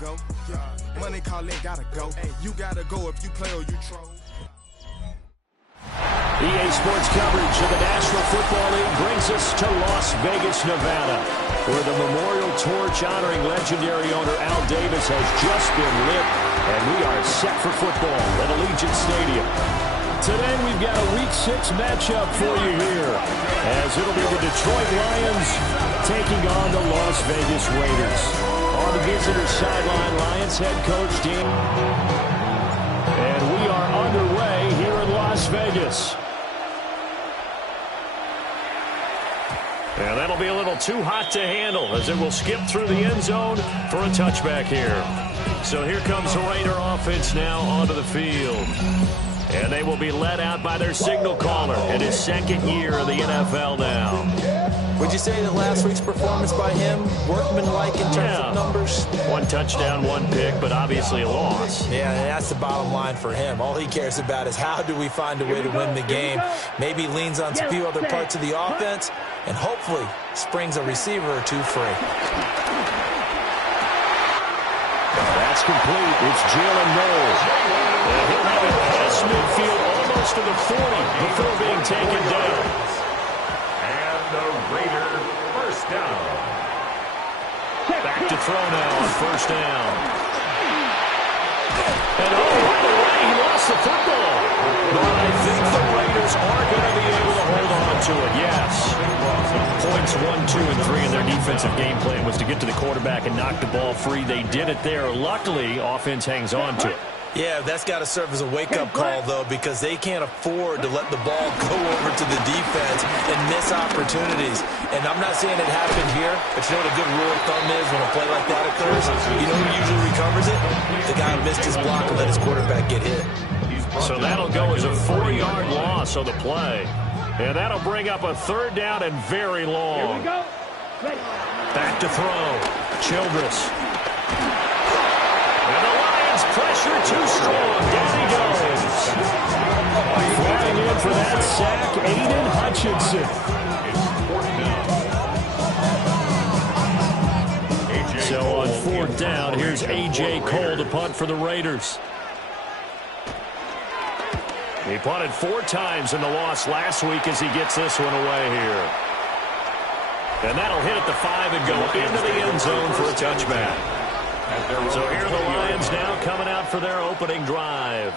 go. Money calling, gotta go. You gotta go if you play or you troll. EA Sports coverage of the National Football League brings us to Las Vegas, Nevada, where the memorial torch honoring legendary owner Al Davis has just been lit, and we are set for football at Allegiant Stadium. Today we've got a Week 6 matchup for you here, as it'll be the Detroit Lions taking on the Las Vegas Raiders. On the visitor sideline, Lions head coach Dean. And we are underway here in Las Vegas. And that'll be a little too hot to handle, as it will skip through the end zone for a touchback here. So here comes the Raider offense now onto the field. And they will be led out by their signal caller in his second year of the NFL now. Would you say that last week's performance by him, workmanlike in terms of numbers? One touchdown, one pick, but obviously a loss. Yeah, that's the bottom line for him. All he cares about is how do we find a way to win the game. Maybe leans on a few other parts of the offense, and hopefully springs a receiver or two free. That's complete. It's Jalen Knowles. And he'll have it past midfield almost to the 40 before being taken down. And the Raider first down. Back to throw now on first down. And by the way, he lost the football. But I think the Raiders are going to be able to hold on to it, yes. Points 1, 2, and 3 in their defensive game plan was to get to the quarterback and knock the ball free. They did it there. Luckily, offense hangs on to it. Yeah, that's got to serve as a wake-up call, though, because they can't afford to let the ball go over to the defense and miss opportunities. And I'm not saying it happened here, but you know what a good rule of thumb is when a play like that occurs? You know who usually recovers it? The guy who missed his block and let his quarterback get hit. So that'll go as a 4-yard loss on the play. And that'll bring up a third down and very long. Back to throw. Childress. And the Lions pressure too strong. Down he goes. Flying in for that sack, Aiden Hutchinson. So on fourth down, here's A.J. Cole to punt for the Raiders. He punted 4 times in the loss last week as he gets this one away here. And that'll hit at the 5 and go into the end zone for a touchback. So here are the Lions now coming out for their opening drive.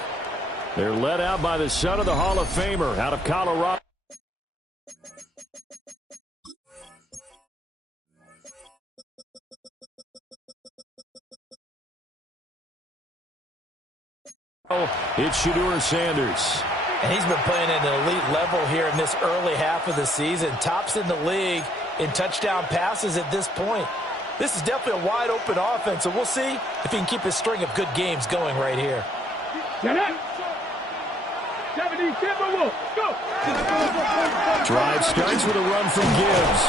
They're led out by the son of the Hall of Famer out of Colorado. It's Shedeur Sanders. And he's been playing at an elite level here in this early half of the season. Tops in the league in touchdown passes at this point. This is definitely a wide-open offense, so we'll see if he can keep his string of good games going right here. Drive starts with a run from Gibbs.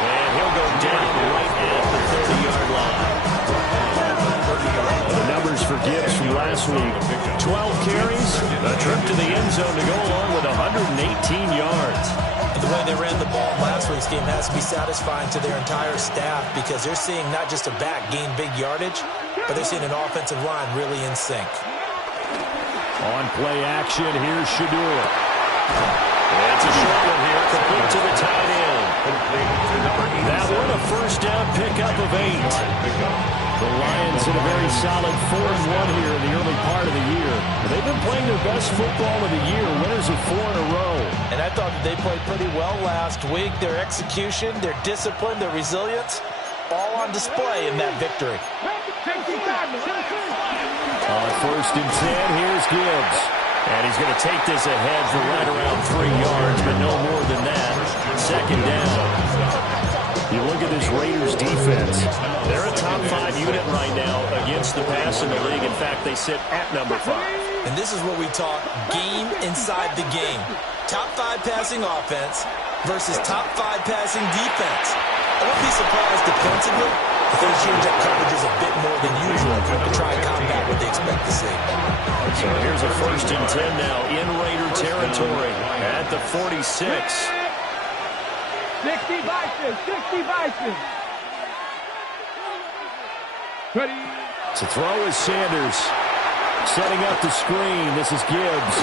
And he'll go down right at the 30-yard line. The numbers for Gibbs from last week: 12 carries, a trip to the end zone to go along with 118 yards. And the way they ran the ball in last week's game has to be satisfying to their entire staff, because they're seeing not just a back gain big yardage, but they're seeing an offensive line really in sync. On play action, here's Shedeur. It's a short one here, complete to the tight end. That one a first down pickup of 8. The Lions in a very solid 4-1 here in the early part of the year. They've been playing their best football of the year, winners of 4 in a row. And I thought that they played pretty well last week. Their execution, their discipline, their resilience, all on display in that victory. On first and 10, here's Gibbs. And he's going to take this ahead for right around 3 yards, but no more than that. Second down. You look at this Raiders defense. They're a top 5 unit right now against the pass in the league. In fact, they sit at number 5. And this is what we talk game inside the game. Top 5 passing offense versus top 5 passing defense. I wouldn't be surprised defensively if they change up coverages a bit more than usual to try and combat what they expect to see. So here's a first and 10 now in Raider territory at the 46. 60 Vikings, 60 Vikings. To throw is Sanders. Setting up the screen. This is Gibbs.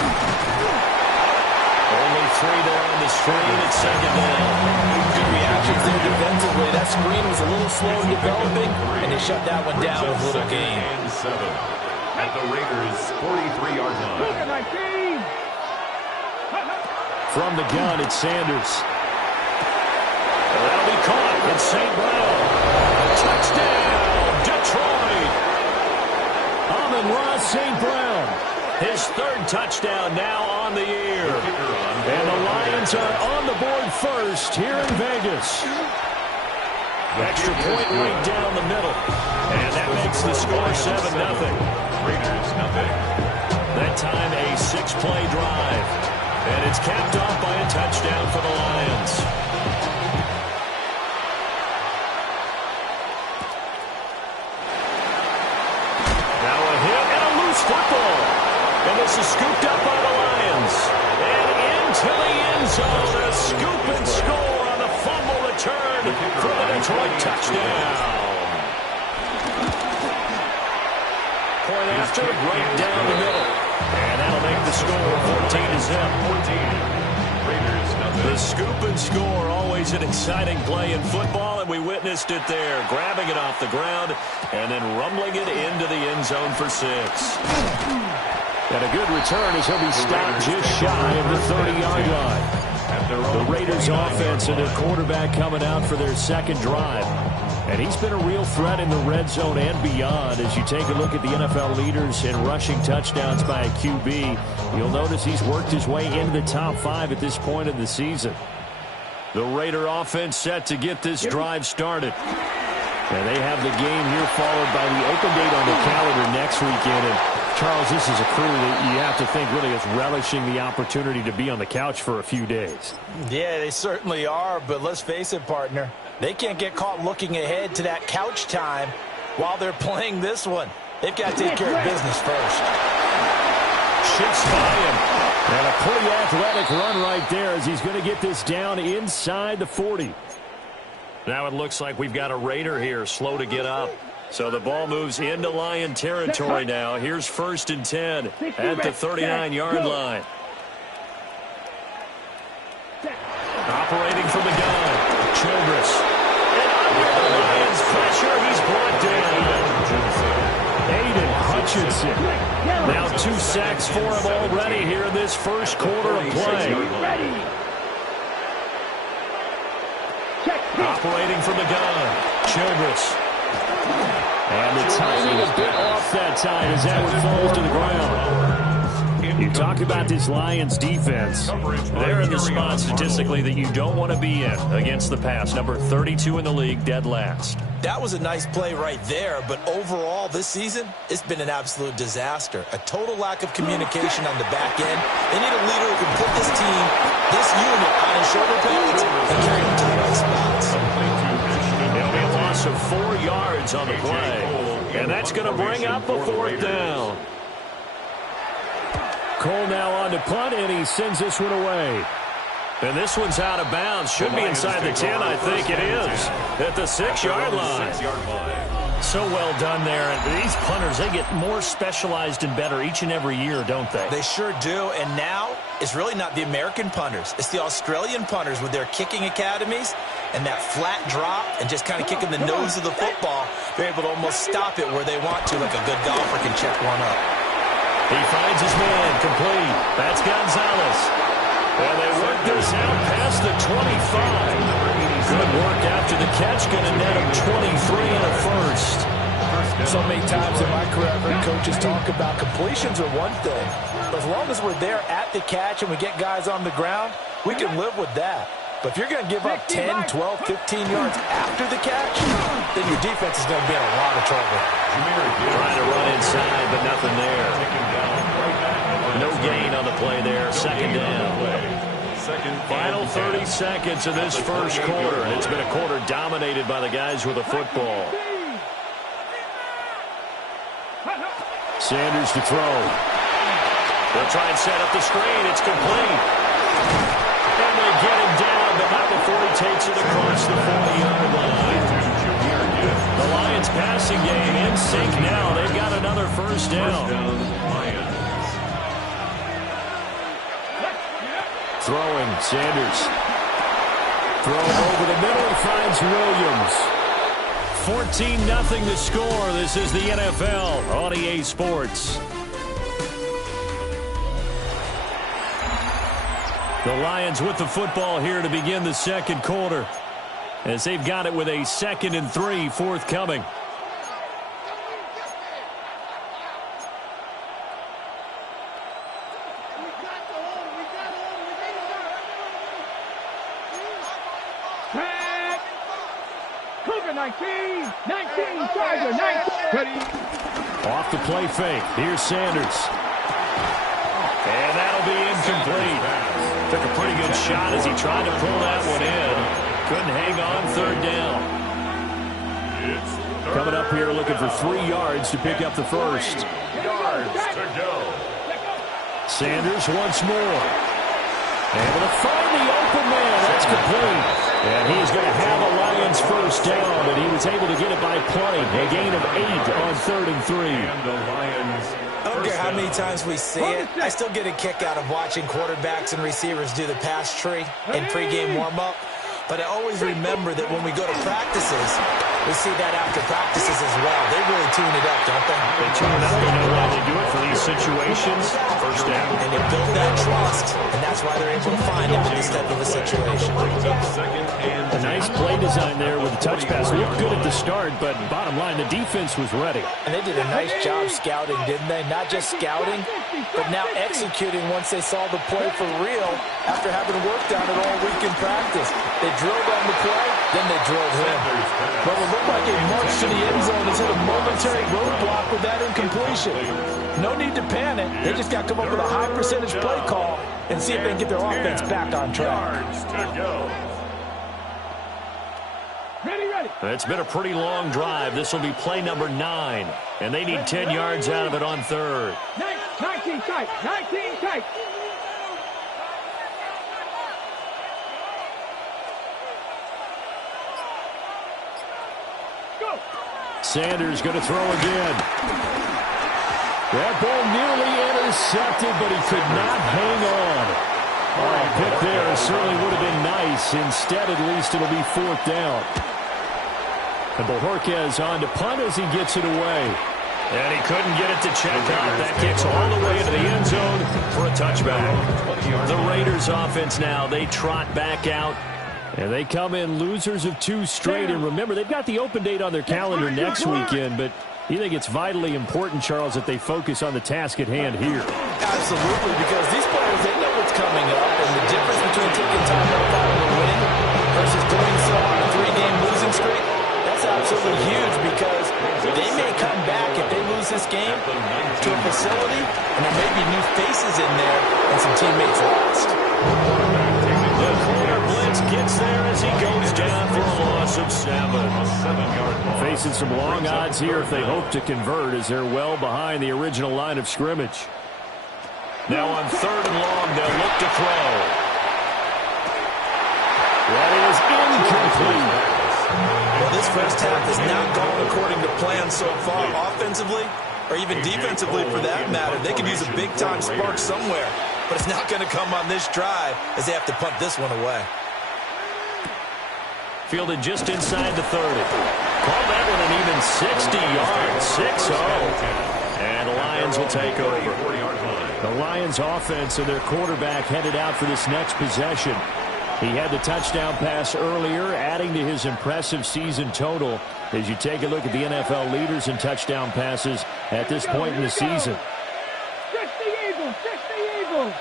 Only 3 there on the screen at second down. Good reactions there defensively. That screen was a little slow in developing, and they shut that one down with little gain. And 7 at the Raiders' 43-yard line. From the gun, it's Sanders. That'll be caught. It's St. Brown. Touchdown, Detroit. Amon-Ra St. Brown. His 3rd touchdown now on the year. And the Lions are on the board first here in Vegas. Extra point right down the middle. And that makes the score 7-0. Raiders nothing. That time a 6-play drive. And it's capped off by a touchdown for the Lions. Now a hit and a loose football. And this is scooped up by the Lions. And into the end zone. A scoop and score on the fumble return for the Detroit touchdown. Point after, right down the middle. And that'll make the score 14-0. Raiders nothing. The scoop and score, always an exciting play in football, and we witnessed it there. Grabbing it off the ground and then rumbling it into the end zone for 6. And a good return as he'll be stopped just shy of the 30-yard line. The Raiders offense and their quarterback coming out for their 2nd drive. And he's been a real threat in the red zone and beyond. As you take a look at the NFL leaders in rushing touchdowns by a QB, you'll notice he's worked his way into the top 5 at this point in the season. The Raider offense set to get this drive started. And they have the game here followed by the open date on the calendar next weekend. And Charles, this is a crew that you have to think really is relishing the opportunity to be on the couch for a few days. Yeah, they certainly are, but let's face it, partner. They can't get caught looking ahead to that couch time while they're playing this one. They've got to take care of business first. Shifts by him. And a pretty athletic run right there as he's going to get this down inside the 40. Now it looks like we've got a Raider here, slow to get up. So the ball moves into Lion territory now. Here's 1st and 10 at the 39-yard line. Operating from the gun, Childress. And under the Lions' pressure, he's brought down. Aiden Hutchinson. Now 2 sacks for him already here in this first quarter of play. Operating from the gun, Childress. And the timing a bit off that time as that one falls to the ground. You talk about this Lions defense. They're in the spot statistically that you don't want to be in against the pass. Number 32 in the league, dead last. That was a nice play right there, but overall this season, it's been an absolute disaster. A total lack of communication on the back end. They need a leader who can put this team, this unit, on his shoulder pads and carry them to the right spots. It'll be a loss of 4 yards on the play, and that's going to bring up a 4th down. Cole now on to punt, and he sends this one away. And this one's out of bounds. Should be inside the 10, I think it is. At the 6-yard line. So well done there. And these punters, they get more specialized and better each and every year, don't they? They sure do. And now it's really not the American punters. It's the Australian punters with their kicking academies and that flat drop and just kind of kicking the nose of the football. They're able to almost stop it where they want to, like a good golfer can check one up. He finds his man, complete. That's Gonzalez. And they work this out past the 25. Good work after the catch. Going to net him 23 and a first. So many times in my career, I've heard coaches talk about completions are one thing. But as long as we're there at the catch and we get guys on the ground, we can live with that. But if you're going to give up 10, 12, 15 yards after the catch, then your defense is going to be in a lot of trouble. Trying to run inside, but nothing there. No gain on the play there. 2nd down. Final 30 seconds of this first quarter. And it's been a quarter dominated by the guys with the football. Sanders to throw. They'll try and set up the screen. It's complete. And they get him down, but not before he takes it across the 40-yard line. The Lions passing game in sync now. They've got another first down. Lions. Throwing, Sanders. Throw over the middle and finds Williams. 14-0 the score. This is the NFL on EA Sports. The Lions with the football here to begin the second quarter, as they've got it with a 2nd and 3 forthcoming. Cougar 19, Charger 19. Off the play fake. Here's Sanders. And that'll be incomplete. Took a pretty good shot as he tried to pull that one in. Couldn't hang on 3rd down. Coming up here looking for 3 yards to pick up the first. Yards to go. Sanders once more. Able to find the open man. That's complete. And he's going to have a Lions first down, and he was able to get it by play. A gain of 8 on 3rd and 3. And the Lions. I don't care how many times we see it. I still get a kick out of watching quarterbacks and receivers do the pass tree in pregame warm-up. But I always remember that when we go to practices, we see that after practices as well. They really tune it up, don't they? They tune it up. You know why they do it for these situations? First down. And they build that trust, and that's why they're able to find him in this type of a situation. A nice play design there with the touch pass. Looked good at the start, but bottom line, the defense was ready. And they did a nice job scouting, didn't they? Not just scouting, but now executing once they saw the play for real after having worked on it all week in practice. They drilled on the play, then they drilled him. But it looked like a march to the end zone has hit a momentary roadblock with that incompletion. No need to panic. They just got to come up with a high percentage play call and see if they can get their offense back on track. Yards to go. Ready. It's been a pretty long drive. This will be play number 9, and they need 10 yards out of it on 3rd. 19 tight. Sanders going to throw again. That ball nearly intercepted, but he could not hang on. Oh, pick there certainly would have been nice. Instead, at least it'll be 4th down. And Bojorquez on to punt as he gets it away. And he couldn't get it to check out. That kicks all the way into the end zone for a touchback. The Raiders offense now, they trot back out. And they come in losers of 2 straight. And remember, they've got the open date on their calendar next weekend. But you think it's vitally important, Charles, that they focus on the task at hand here. Absolutely, because these players, they know what's coming up. And the difference between taking time off out of a win versus doing so on a 3-game losing streak, that's absolutely huge, because they may come back if they lose this game to a facility, and there may be new faces in there and some teammates lost. The corner blitz gets there as he goes down for a loss of 7. Facing some long odds here if they hope to convert, as they're well behind the original line of scrimmage. Now on 3rd and long, they'll look to throw. That is incomplete. Well, this first half is not going according to plan so far, offensively or even defensively for that matter. They could use a big-time spark somewhere, but it's not going to come on this drive as they have to punt this one away. Fielded just inside the 30. Call that one an even 60 yards, 6-0. And the Lions will take over. The Lions offense and their quarterback headed out for this next possession. He had the touchdown pass earlier, adding to his impressive season total as you take a look at the NFL leaders in touchdown passes at this point in the season. Just the Eagles.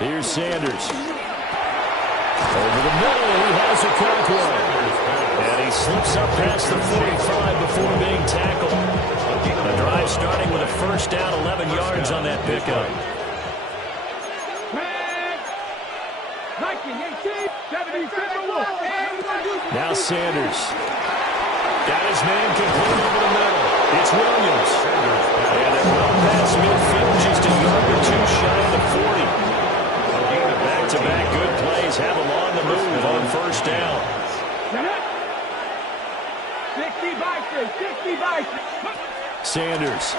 Here's Sanders. Over the middle, he has a quick one. And he slips up past the 45 before being tackled. The drive starting with a first down, 11 yards on that pickup. 19-18, Now Sanders. Got his man complete over the middle. It's Williams. And they're well past midfield, just a yard or 2 shy of the 40. Back-to-back good plays have them on the move on first down. 60 by 3, 60 by 3. Sanders.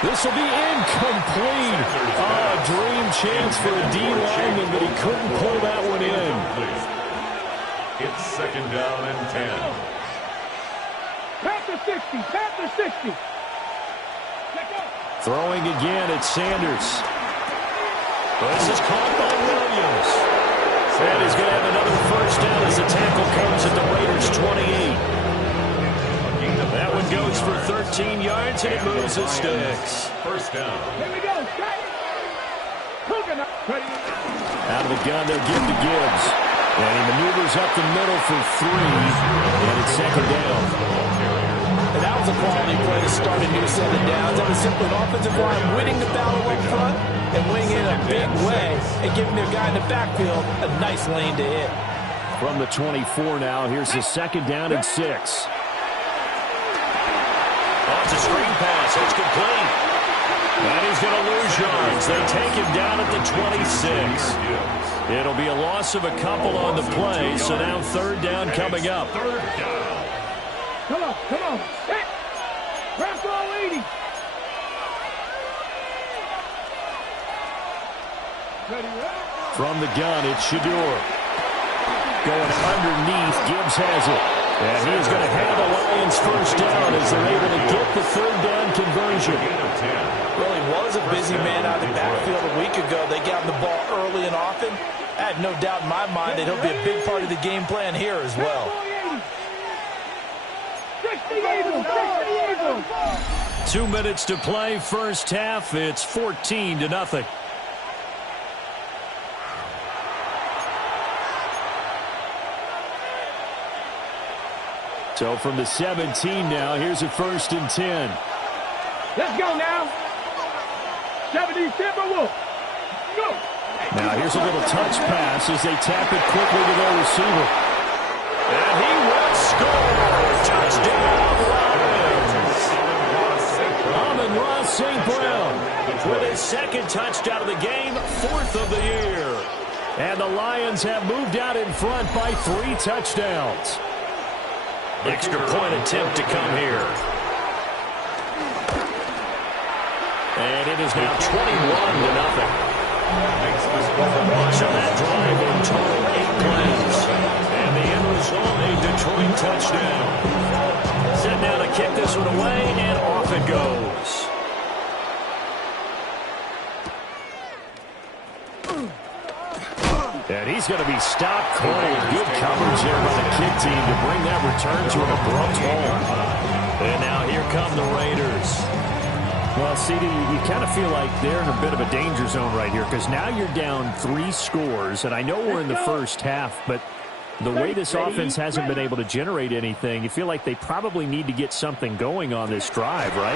This will be incomplete. Oh, a dream chance for a D lineman, but he couldn't pull that one in. It's second down and 10. Panther 60, Panther 60. Throwing again at Sanders. This is caught by Williams. And he's going to have another first down as the tackle comes at the Raiders' 28. That one goes for 13 yards, and it moves the sticks. First down. Here we go. Out of the gun, they'll give to Gibbs. And he maneuvers up the middle for 3, and it's second down. And that was a quality play to start a new set of downs. That was simply an offensive line winning the battle up front and winning it in a big way and giving their guy in the backfield a nice lane to hit. From the 24 now, here's the second down and 6. It's a screen pass. It's complete. And he's going to lose yards. They take him down at the 26. It'll be a loss of a couple on the play, so now third down coming up. Third down. Come on, come on. Hey, grab ball 80. From the gun, it's Shador. Going underneath, Gibbs has it. And he's going to have the Lions first down as they're able to get the third down conversion. Really was a busy man out of the backfield a week ago. They got him the ball early and often. I have no doubt in my mind that he'll be a big part of the game plan here as well. 2 minutes to play, first half. It's 14-0. So from the 17 now, here's a first and 10. Let's go now. 70 Timberwolves. Go. Now here's a little touch pass as they tap it quickly to their receiver. And he will score. Touchdown, Lions. Amon-Ra St. Brown with his second touchdown of the game, 4th of the year. And the Lions have moved out in front by 3 touchdowns. Extra point attempt to come here. And it is now 21-0. So that drive in total 8 plays. And the end result, a Detroit touchdown. Set now to kick this one away, and off it goes. And he's going to be stopped cold. Good coverage there by the kick team to bring that return to an abrupt halt. And now here come the Raiders. Well, CD, you kind of feel like they're in a bit of a danger zone right here because now you're down 3 scores, and I know we're in the first half, but the way this offense hasn't been able to generate anything, you feel like they probably need to get something going on this drive, right?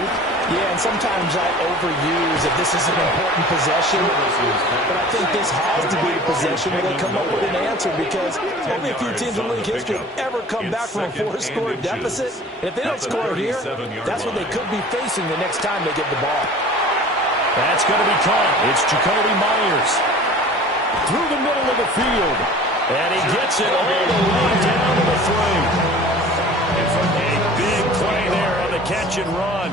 Yeah, and sometimes I overuse that this is an important possession, but I think this has to be a possession where they come up with an answer because only a few teams in league history have ever come back from a 4-score deficit. And if they don't score here, that's what they could be facing the next time they get the ball. That's going to be caught. It's Jacoby Myers through the middle of the field. And he gets it all the way down to the 3. A big play there on the catch and run.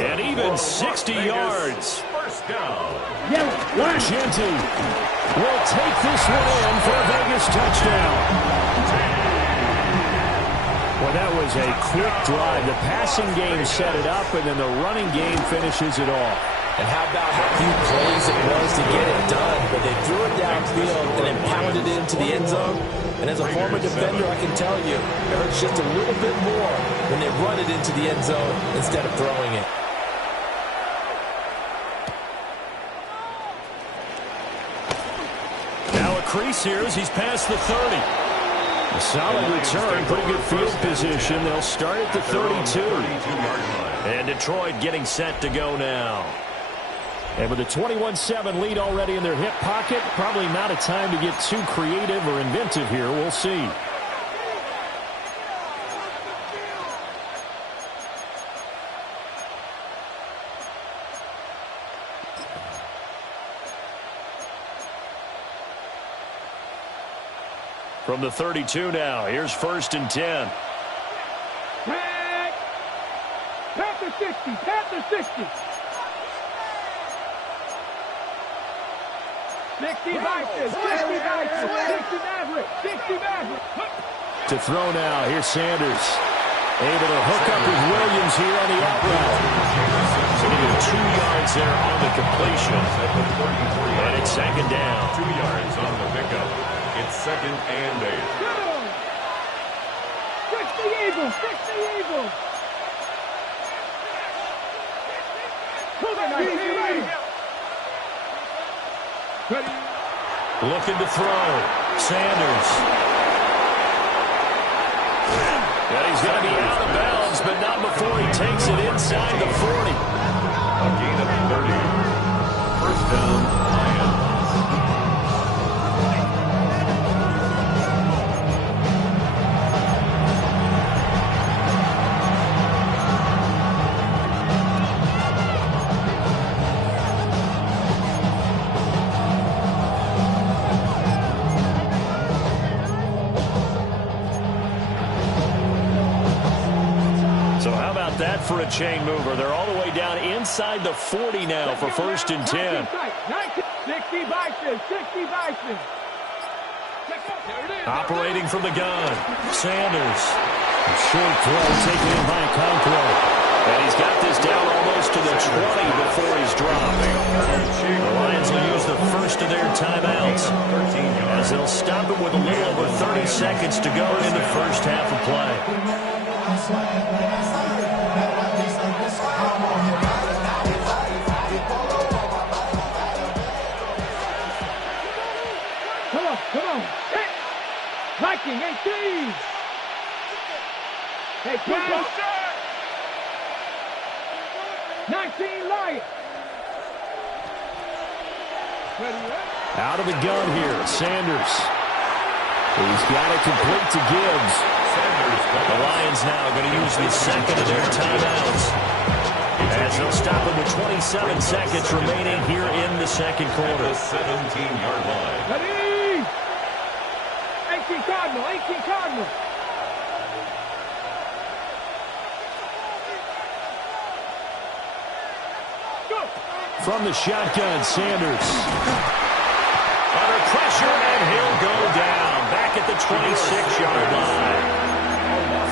And even 60 yards. First down. Argenti will take this one in for a Vegas touchdown. Well, that was a quick drive. The passing game set it up, and then the running game finishes it off. And how about how few plays it was to get it done, but they threw it downfield and then pounded it into the end zone. And as a former defender, I can tell you, it hurts just a little bit more when they run it into the end zone instead of throwing it. Now a crease here as he's past the 30. A solid return, pretty good field position. They'll start at the 32. And Detroit getting set to go now. And with a 21-7 lead already in their hip pocket, probably not a time to get too creative or inventive here. We'll see. From the 32 now, here's first and 10. 60. Panther 60. 60 Vikings. 60 Vikings. 60 Maverick. 60 Maverick. To throw now. Here's Sanders. Able to hook up with Williams here on the out route. So he got 2 yards there on the completion. And it's second down. 2 yards on the pickup. It's second and 8. 60 Eagles. 60 Eagles. Looking to throw. Sanders. And he's going to be out of bounds, but not before he takes it inside the 40. A gain of 30. First down, Lions. That for a chain mover. They're all the way down inside the 40 now for first and 10. 60 Vikings. 60 Vikings. Operating from the gun. Sanders. Short throw taken in by Conquo. And he's got this down almost to the 20 before he's dropped. The Lions will use the first of their timeouts as they'll stop him with a little over 30 seconds to go in the first half of play. Come on. Hey. Viking 18. Hey, pass. 19 Lions. Out of the gun here, Sanders. He's got it complete to Gibbs. The Lions now going to use the second of their timeouts as they'll stop him with 27 seconds remaining here in the second quarter. The 17-yard line. Ready? 18 Cardinal. 18 Cardinal. From the shotgun, Sanders. Under pressure, and he'll go down. Back at the 26-yard line.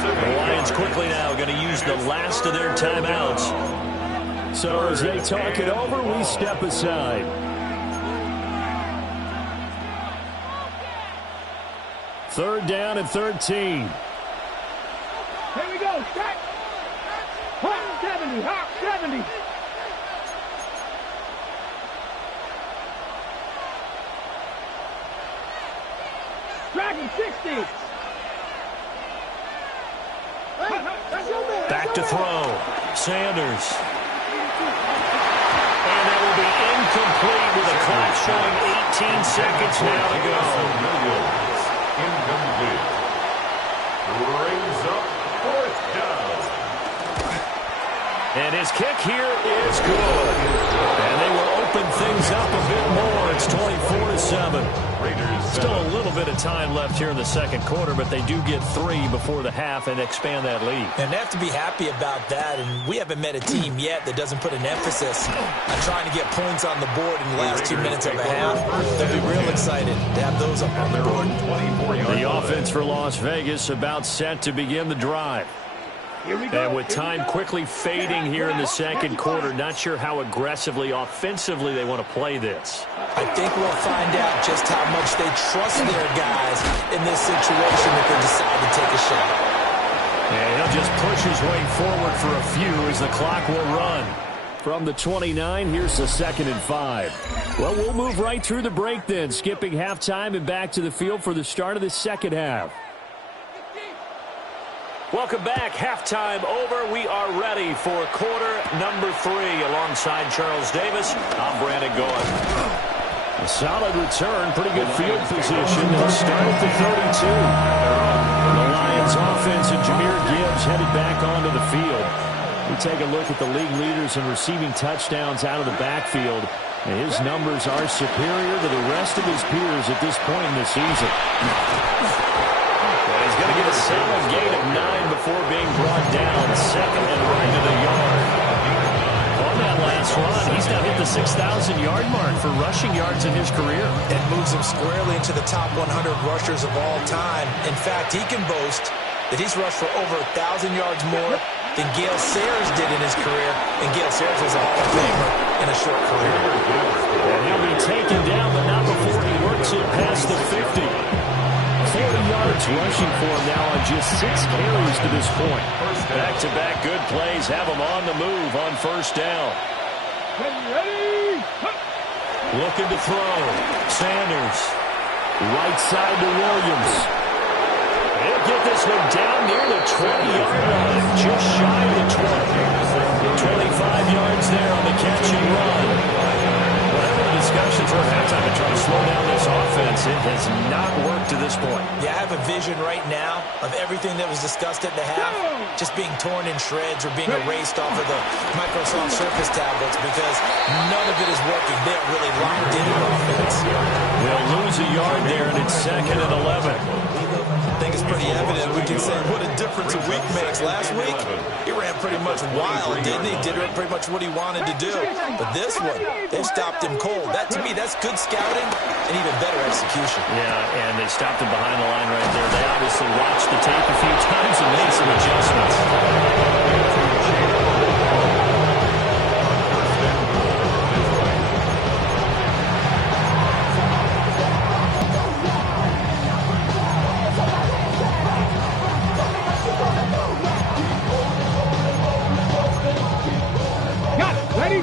The Lions quickly now going to use the last of their timeouts. So as they talk it over, we step aside. Third down and 13. Here we go. Strike. Hawk 70. Hawk 70. Dragon 60. Back to throw. Sanders. And that will be incomplete with a clock showing 18 seconds now to go. Incomplete. Brings up fourth down. And his kick here is good. And they will open things up a bit more. It's 24-7. Still a little bit of time left here in the second quarter, but they do get 3 before the half and expand that lead. And they have to be happy about that, and we haven't met a team yet that doesn't put an emphasis on trying to get points on the board in the last 2 minutes of a half. They'll be real excited to have those up on the board. The offense for Las Vegas about set to begin the drive. And with time quickly fading here in the second quarter, not sure how aggressively, offensively they want to play this. I think we'll find out just how much they trust their guys in this situation if they decide to take a shot. And he'll just push his way forward for a few as the clock will run. From the 29, here's the 2nd and 5. Well, we'll move right through the break then, skipping halftime and back to the field for the start of the second half. Welcome back. Halftime over. We are ready for quarter number 3. Alongside Charles Davis, I'm Brandon Goen. A solid return. Pretty good field position. They'll start at the 32. The Lions offense and Jahmyr Gibbs headed back onto the field. We take a look at the league leaders in receiving touchdowns out of the backfield. And his numbers are superior to the rest of his peers at this point in the season. He's going to get a solid gain of 9 before being brought down. Second and right to the yard. run. He's now hit the 6,000-yard mark for rushing yards in his career. It moves him squarely into the top 100 rushers of all time. In fact, he can boast that he's rushed for over 1,000 yards more than Gale Sayers did in his career. And Gale Sayers was a Hall of Famer in a short career. And he'll be taken down, but not before he works it past the 50. 40 yards rushing for him now on just 6 carries to this point. Back-to-back good plays have him on the move on first down. Ready? Looking to throw. Sanders. Right side to Williams. He'll get this one down near the 20-yard line. Just shy of the 20. 25 yards there on the catch and run. Whatever the discussions were at halftime to try to slow down this offense, it has not worked to this point. Yeah, I have a vision right now of everything that was discussed at the half just being torn in shreds or being erased off of the Microsoft Surface tablets because none of it is working. They're really locked in on offense. They'll lose a yard there, and it's 2nd and 11. I think it's pretty evident. We can say what a difference a week makes. Last week, he ran pretty much wild, didn't he? Did pretty much what he wanted to do. But this one, they stopped him cold. That, to me, that's good scouting and even better execution. Yeah, and they stopped him behind the line right there. They obviously watched the tape a few times and made some adjustments. Ready?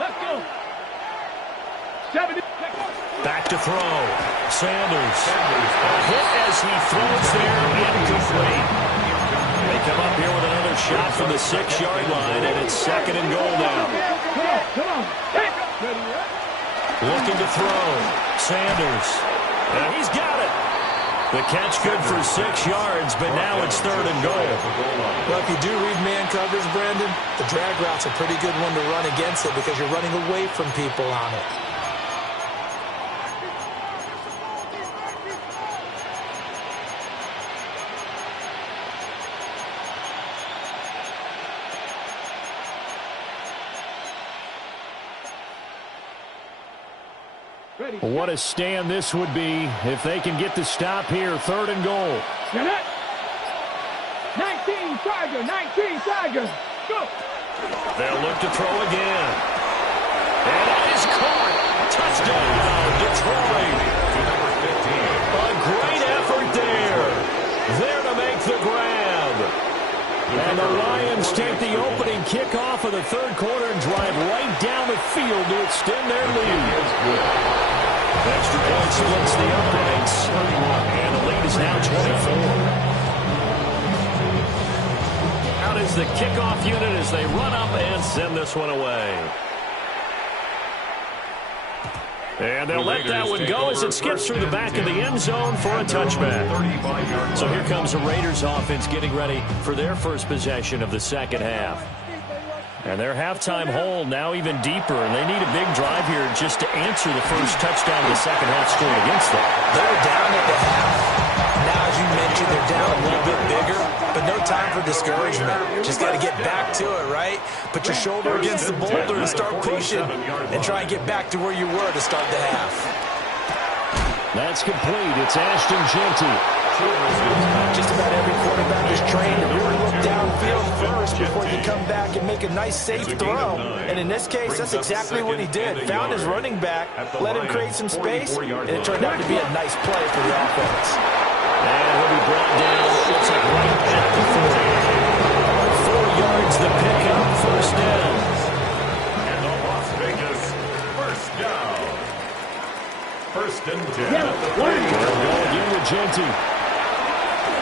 Let's go. 70. Back to throw. Sanders. A hit as he throws there, incomplete. They come up here with another shot from the 6-yard line, and it's 2nd and goal now. Come on. Looking to throw. Sanders. And he's got it. The catch good for 6 yards, but now it's 3rd and goal. Well, if you do read man coverage, Brandon, the drag route's a pretty good one to run against it because you're running away from people on it. What a stand this would be if they can get the stop here. 3rd and goal. 19 Tiger. Go. They'll look to throw again. And it is caught. Touchdown, Detroit. A great effort there. There to make the grab. And the Lions take the opening kickoff of the 3rd quarter and drive right down the field to extend their lead. Extra point splits the uprights. And the lead is now 24. Out is the kickoff unit as they run up and send this one away. And they'll let that one go as it skips through the back of the end zone for a touchback. So here comes the Raiders offense getting ready for their first possession of the 2nd half. And their halftime hole now even deeper, and they need a big drive here just to answer the first touchdown of the 2nd half scored against them. They were down at the half. Now, as you mentioned, they're down a little bit bigger, but no time for discouragement. Just got to get back to it, right? Put your shoulder against the boulder and start pushing and try and get back to where you were to start the half. That's complete. It's Ashton Jeanty. Just about every quarterback is trained to really look downfield first before you come back and make a nice, safe throw. And in this case, that's exactly what he did. Found his running back, let him create some space, and it turned out to be a nice play for the offense. And he'll be brought down, looks like right at the 40. 4 yards the pickup, first down. And the Las Vegas first down. 1st and 10. They'll go again with Jeanty.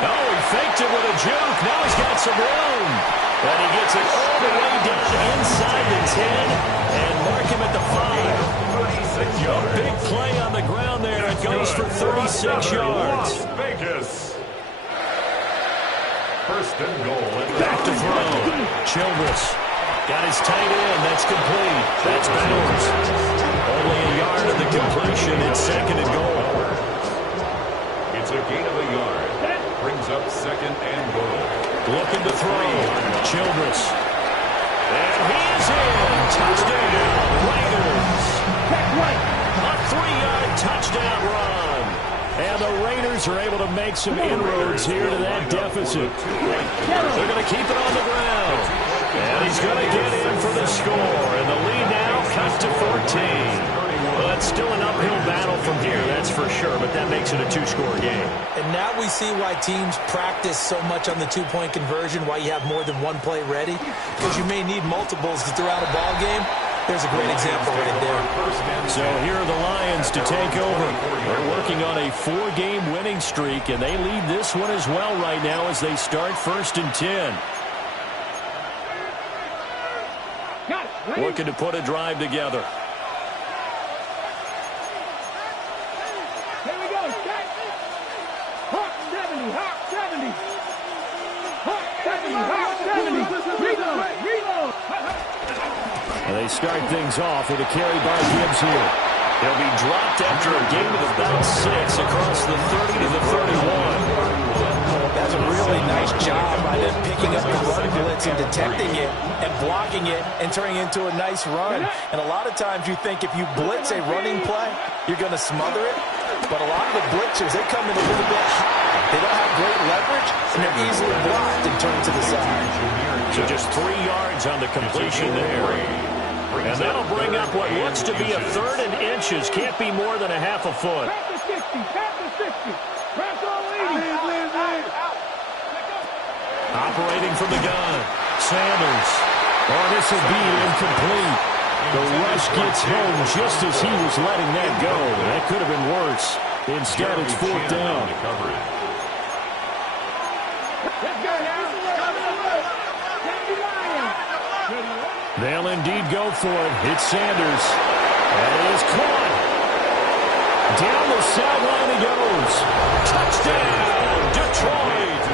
Oh, he faked it with a juke. Now he's got some room. And he gets it all the way down inside the 10 and mark him at the 5. 36 yards. A big play on the ground there. It goes for 36 yards. Las Vegas. 1st and goal. Back to throw. Childress got his tight end. That's complete. That's Bowers. Only a yard of the completion. It's 2nd and goal. It's a gain of a yard. Brings up 2nd and goal. Looking to throw. Childress. And he is in. Touchdown, Raiders. A 3-yard touchdown run. And the Raiders are able to make some inroads here to that deficit. They're going to keep it on the ground. And he's going to get in for the score. And the lead now cut to 14. Well, it's still an uphill battle from here, that's for sure, but that makes it a 2-score game. And now we see why teams practice so much on the 2-point conversion, why you have more than one play ready, because you may need multiples throughout a ball game. There's a great example right there. So here are the Lions to take over. They're working on a 4-game winning streak, and they lead this one as well right now as they start 1st and 10. Looking to put a drive together. And they start things off with a carry by Gibbs here. He'll be dropped after a gain of about 6 across the 30 to the 31. That's a really nice job by them picking up the run blitz and detecting it and blocking it and turning it into a nice run. And a lot of times you think if you blitz a running play, you're going to smother it. But a lot of the blitzers, they come in a little bit high. They don't have great leverage, and they're easily blocked and turned to the side. So just 3 yards on the completion there. And that'll bring up what looks to be a 3rd and inches. Can't be more than a half a foot. Operating from the gun. Sanders. Oh, this will be incomplete. The rush gets home just as he was letting that go. That could have been worse. Instead, it's 4th down. They'll indeed go for it. It's Sanders. And it is caught. Down the sideline he goes. Touchdown, Detroit.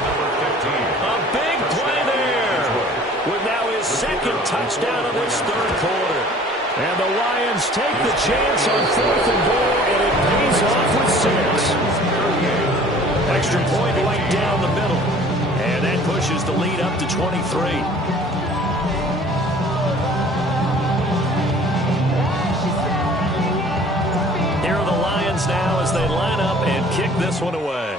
A big play there. With now his 2nd touchdown of this 3rd quarter. And the Lions take the chance on 4th and goal, and it pays off with 6. Extra point right down the middle. And that pushes the lead up to 23. Now as they line up and kick this one away.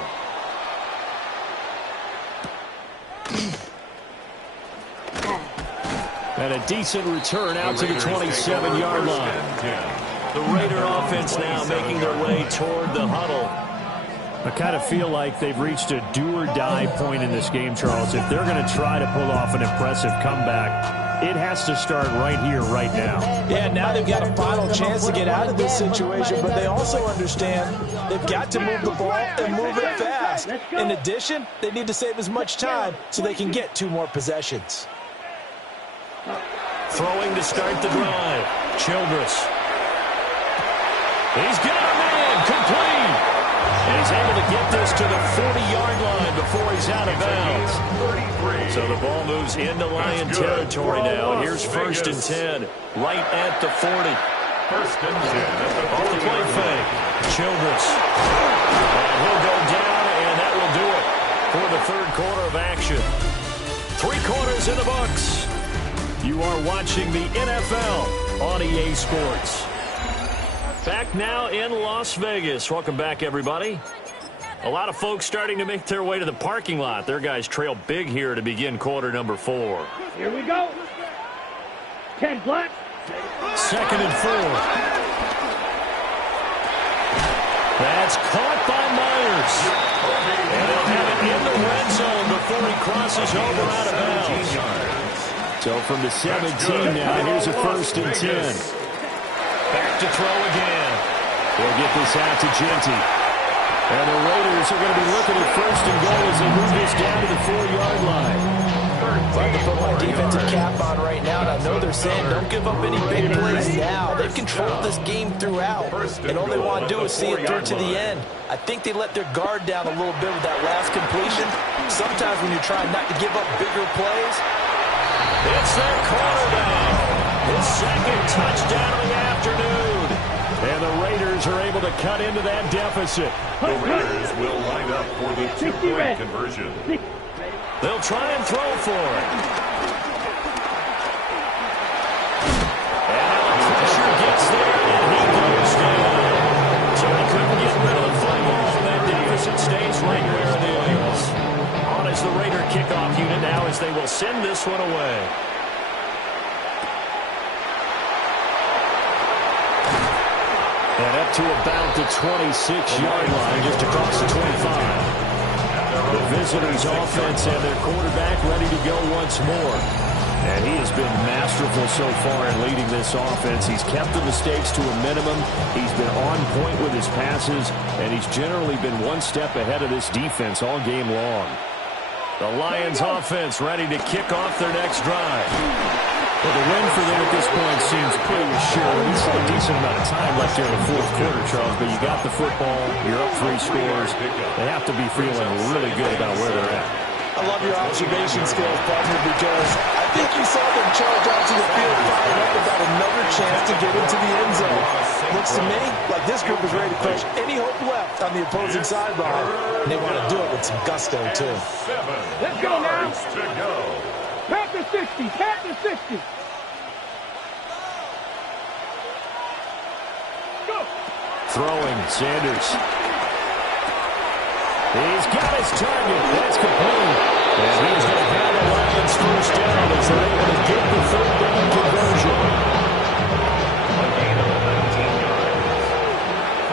And a decent return out to the 27-yard line. The Raider offense now making their way toward the huddle. I kind of feel like they've reached a do-or-die point in this game, Charles. If they're going to try to pull off an impressive comeback, it has to start right here, right now. Yeah, now they've got a final chance to get out of this situation, but they also understand they've got to move the ball and move it fast. In addition, they need to save as much time so they can get 2 more possessions. Throwing to start the drive. Childress. He's got a man complete. And he's able to get this to the 40-yard line before he's out of bounds. So the ball moves into Lion territory now. Here's 1st and 10, right at the 40. 1st and 10. Off the play fake. Childress. And he'll go down, and that will do it for the 3rd quarter of action. 3 quarters in the books. You are watching the NFL on EA Sports. Back now in Las Vegas. Welcome back, everybody. A lot of folks starting to make their way to the parking lot. Their guys trail big here to begin quarter number 4. Here we go. 10 black. 2nd and 4. That's caught by Myers. And they'll have it in the red zone before he crosses over out of bounds. So from the 17 now, here's a 1st and 10. Back to throw again. They'll get this out to Genty. And the Raiders are going to be looking at 1st and goal as they move this down to the 4-yard line. Trying to put my defensive cap on right now, and I know they're saying don't give up any big plays now. They've controlled this game throughout, and all they want to do is see it through to the end. I think they let their guard down a little bit with that last completion. Sometimes when you're trying not to give up bigger plays. It's their quarterback. His 2nd touchdown of the afternoon. And the Raiders are able to cut into that deficit. The Raiders will line up for the 2-point conversion. They'll try and throw for it. And now the pressure gets there, and he goes down. So he couldn't get rid of the football, and that deficit stays right where it is. On as the Raider kickoff unit now as they will send this one away. And up to about the 26-yard line, just across the 25. The visitors' offense and their quarterback ready to go once more. And he has been masterful so far in leading this offense. He's kept the mistakes to a minimum. He's been on point with his passes, and he's generally been one step ahead of this defense all game long. The Lions' offense ready to kick off their next drive. Well, the win for them at this point seems pretty assured. It's still a decent amount of time left here in the fourth quarter, Charles, but you got the football, you're up 3 scores. They have to be feeling really good about where they're at. I love your observation skills, partner, because I think you saw them charge out to the field fired up about another chance to get into the end zone. Looks to me like this group is ready to crush any hope left on the opposing sideline. And they want to do it with some gusto, too. Let's go now. Pat the 60. Pat the 60. Go. Throwing, Sanders. He's got his target. That's complete. And he's going to have the Lions first down as they're able to get the third down conversion. A gain of 19 yards.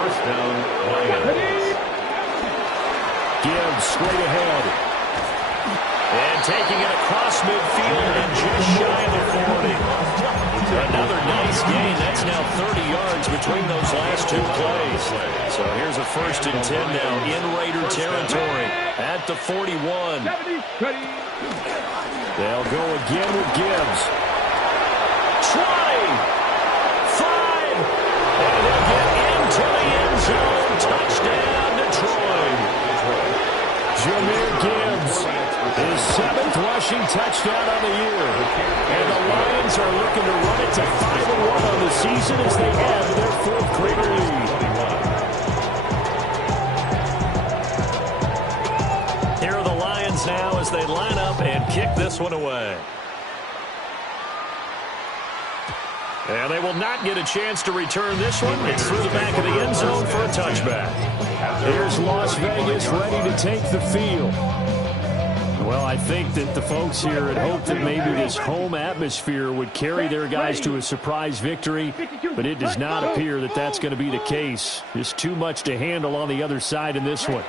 First down, Lions. Gibbs straight ahead. And taking it across midfield and just shy of the 40. Another nice gain. That's now 30 yards between those last 2 plays. So here's a 1st and 10 now in Raider territory at the 41. They'll go again with Gibbs. 20, 5, and they'll get into the end zone. Touchdown, Detroit. Jahmyr Gibbs, his 7th rushing touchdown on the year. And the Lions are looking to run it to 5-1 on the season as they add to their 4th quarter lead. Here are the Lions now as they line up and kick this one away. And they will not get a chance to return this one. It's through the back of the end zone for a touchback. Here's Las Vegas ready to take the field. Well, I think that the folks here had hoped that maybe this home atmosphere would carry their guys to a surprise victory, but it does not appear that that's going to be the case. Just too much to handle on the other side in this one.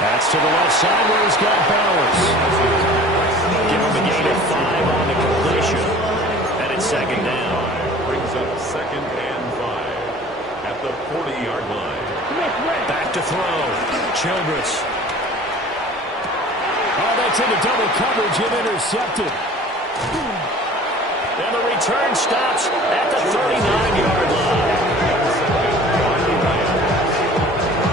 That's to the left side where he's got Bowers. Give him a gain of 5 on the completion. And it's 2nd down. Brings up 2nd and 5 at the 40-yard line. Back to throw. Childress. Oh, that's into double coverage and intercepted. And the return stops at the 39-yard line.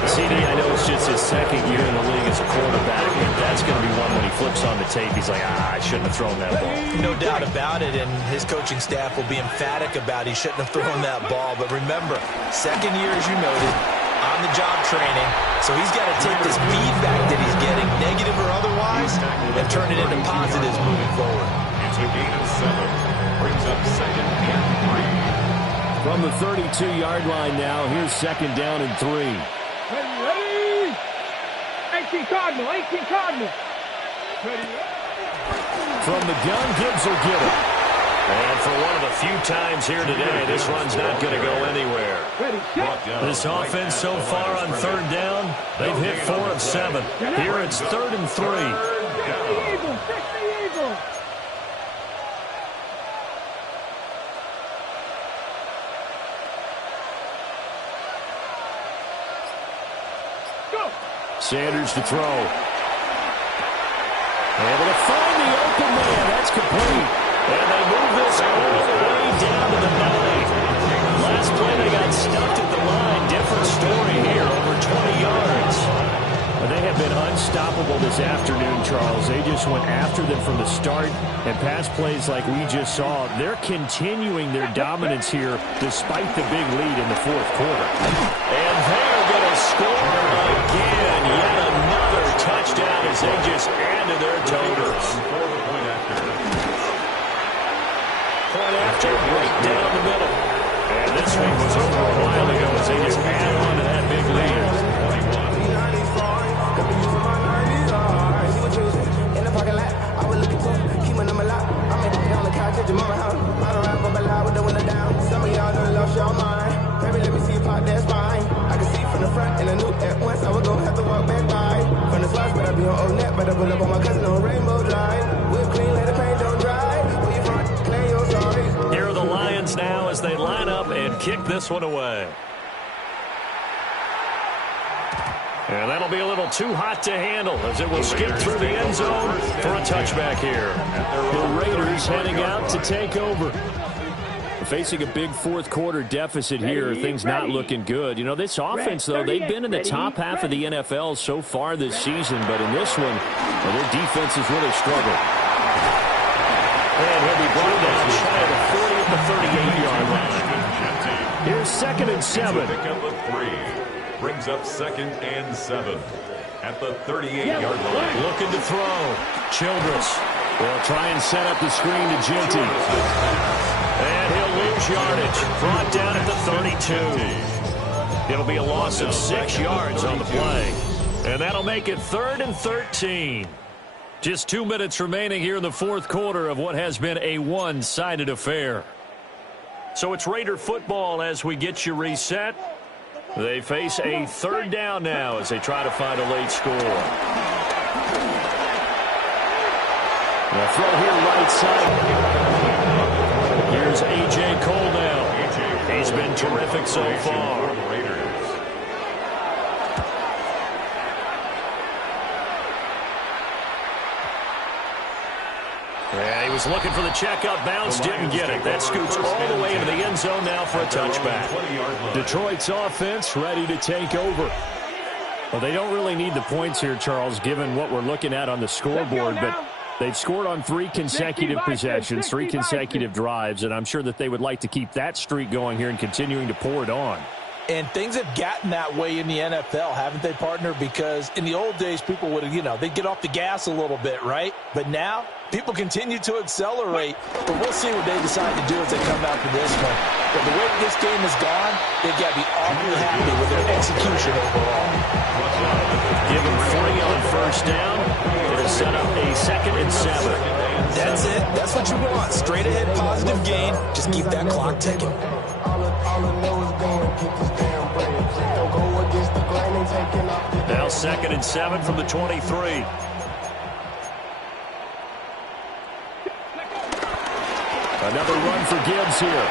CD, I know it's just his 2nd year in the league as a quarterback, and that's going to be one when he flips on the tape. He's like, I shouldn't have thrown that ball. No doubt about it, and his coaching staff will be emphatic about he shouldn't have thrown that ball. But remember, 2nd year, as you noted, on-the-job training, so he's got to take this feedback that he's getting, negative or otherwise, and turn it into positives moving forward. It's a gain of 7. Brings up 2nd and 3. From the 32-yard line now, here's 2nd down and 3. Ready? 18 Cardinal. 18 Cardinal. Ready? From the gun, Gibbs will get it. And for one of the few times here today, this run's not going to go anywhere. This offense so far on 3rd down, they've hit 4 of 7. Here it's 3rd and 3. Sanders to throw. Able to find the open man. That's complete. And they move this all the way down to the 9. Last play they got stuffed at the line. Different story here, over 20 yards. They have been unstoppable this afternoon, Charles. They just went after them from the start, and pass plays like we just saw, they're continuing their dominance here despite the big lead in the 4th quarter. And they're going to score again. Yet another as they just add to their totals. Point after, right down the middle. And this one was over a while ago as they just add on to that big lead. In the parking lot, I was looking to keep my number locked. I'm on the couch at your mama house. I don't rap up a lot with the window down. Some of y'all done lost your mind. Baby, let me see you pop, that's fine. I can see from the front and I knew at once I was gonna have to walk back by. From the slots, but I be on old net, but I pull up on my cousin on Rainbow Drive. Whip clean, let the paint don't dry. Where you from? Claim your sorry. Here are the Lions now as they line up and kick this one away. And that'll be a little too hot to handle as it will skip through the end zone for a touchback here. The Raiders heading out to take over. Facing a big fourth quarter deficit here, things not looking good. You know, this offense, though, they've been in the top half of the NFL so far this season, but in this one, well, their defense has really struggled. And he'll be brought down shy of the 40 at the 38-yard line. Here's 2nd and 7. Pick up a 3. Brings up 2nd and 7 at the 38-yard line. Looking to throw. Childress will try and set up the screen to Ginty. And he'll lose yardage. Brought down at the 32. It'll be a loss of 6 yards on the play. And that'll make it 3rd and 13. Just 2 minutes remaining here in the fourth quarter of what has been a one-sided affair. So it's Raider football as we get you reset. They face a 3rd down now as they try to find a late score. The throw here right side. Here's A.J. Cole now. He's been terrific so far. And he was looking for the checkup bounce, didn't get it. That scoots all the way into the end zone now for a touchback. Detroit's offense ready to take over. Well, they don't really need the points here, Charles, given what we're looking at on the scoreboard, but they've scored on 3 consecutive possessions, 3 consecutive drives, and I'm sure that they would like to keep that streak going here and continuing to pour it on. And things have gotten that way in the NFL, haven't they, partner? Because in the old days, people would, they'd get off the gas a little bit, right? But now, people continue to accelerate. But we'll see what they decide to do as they come out for this one. But the way this game has gone, they've got to be awfully happy with their execution overall. Give them 3 on 1st down. It'll set up a 2nd and 7. That's it. That's what you want. Straight ahead, positive gain. Just keep that clock ticking. Now 2nd and 7 from the 23. Another run for Gibbs here.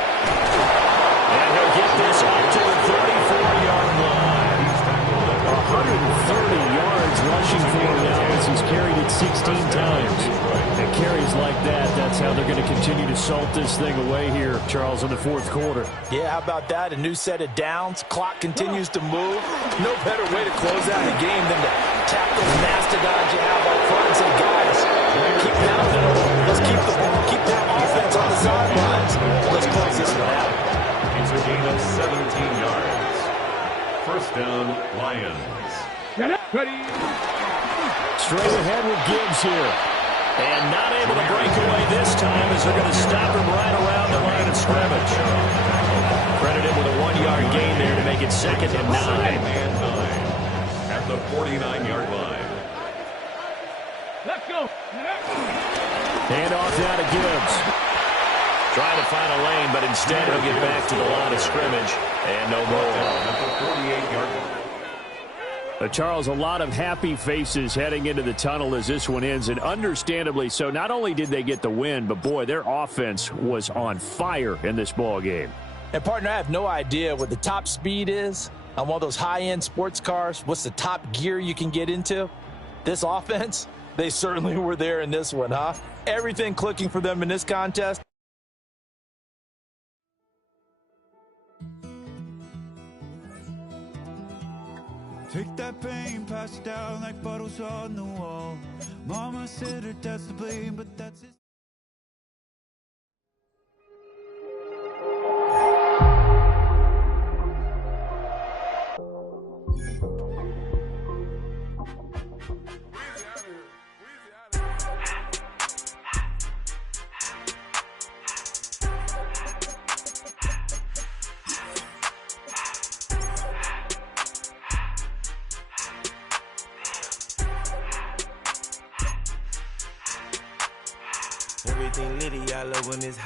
And he'll get this up to the 34-yard line. 130 yards rushing for him now as he's carried it 16 times. And carries like that, that's how they're going to continue to salt this thing away here, Charles, in the fourth quarter. Yeah, how about that? A new set of downs. Clock continues to move. No better way to close out a game than to tap those mastodons you have up front and say, guys, keep pounding them. Let's keep that offense on the sidelines. Let's close this one out. It's a gain of 17 yards. 1st down, Lions. Straight ahead with Gibbs here. And not able to break away this time as they're going to stop him right around the line of scrimmage. Credited with a 1-yard gain there to make it 2nd and 9. At the 49-yard line. Let's go. Hand off now to Gibbs. Trying to find a lane, but instead he'll get back to the line of scrimmage. And no more. At the 48-yard line. Charles, a lot of happy faces heading into the tunnel as this one ends, and understandably so. Not only did they get the win, but, boy, their offense was on fire in this ball game. And, partner, I have no idea what the top speed is on one of those high-end sports cars. What's the top gear you can get into? This offense, they certainly were there in this one, huh? Everything clicking for them in this contest. Take that pain, pass it down like bottles on the wall. Mama said her dad's to blame, but that's his. Everything litty, I love when it's hot.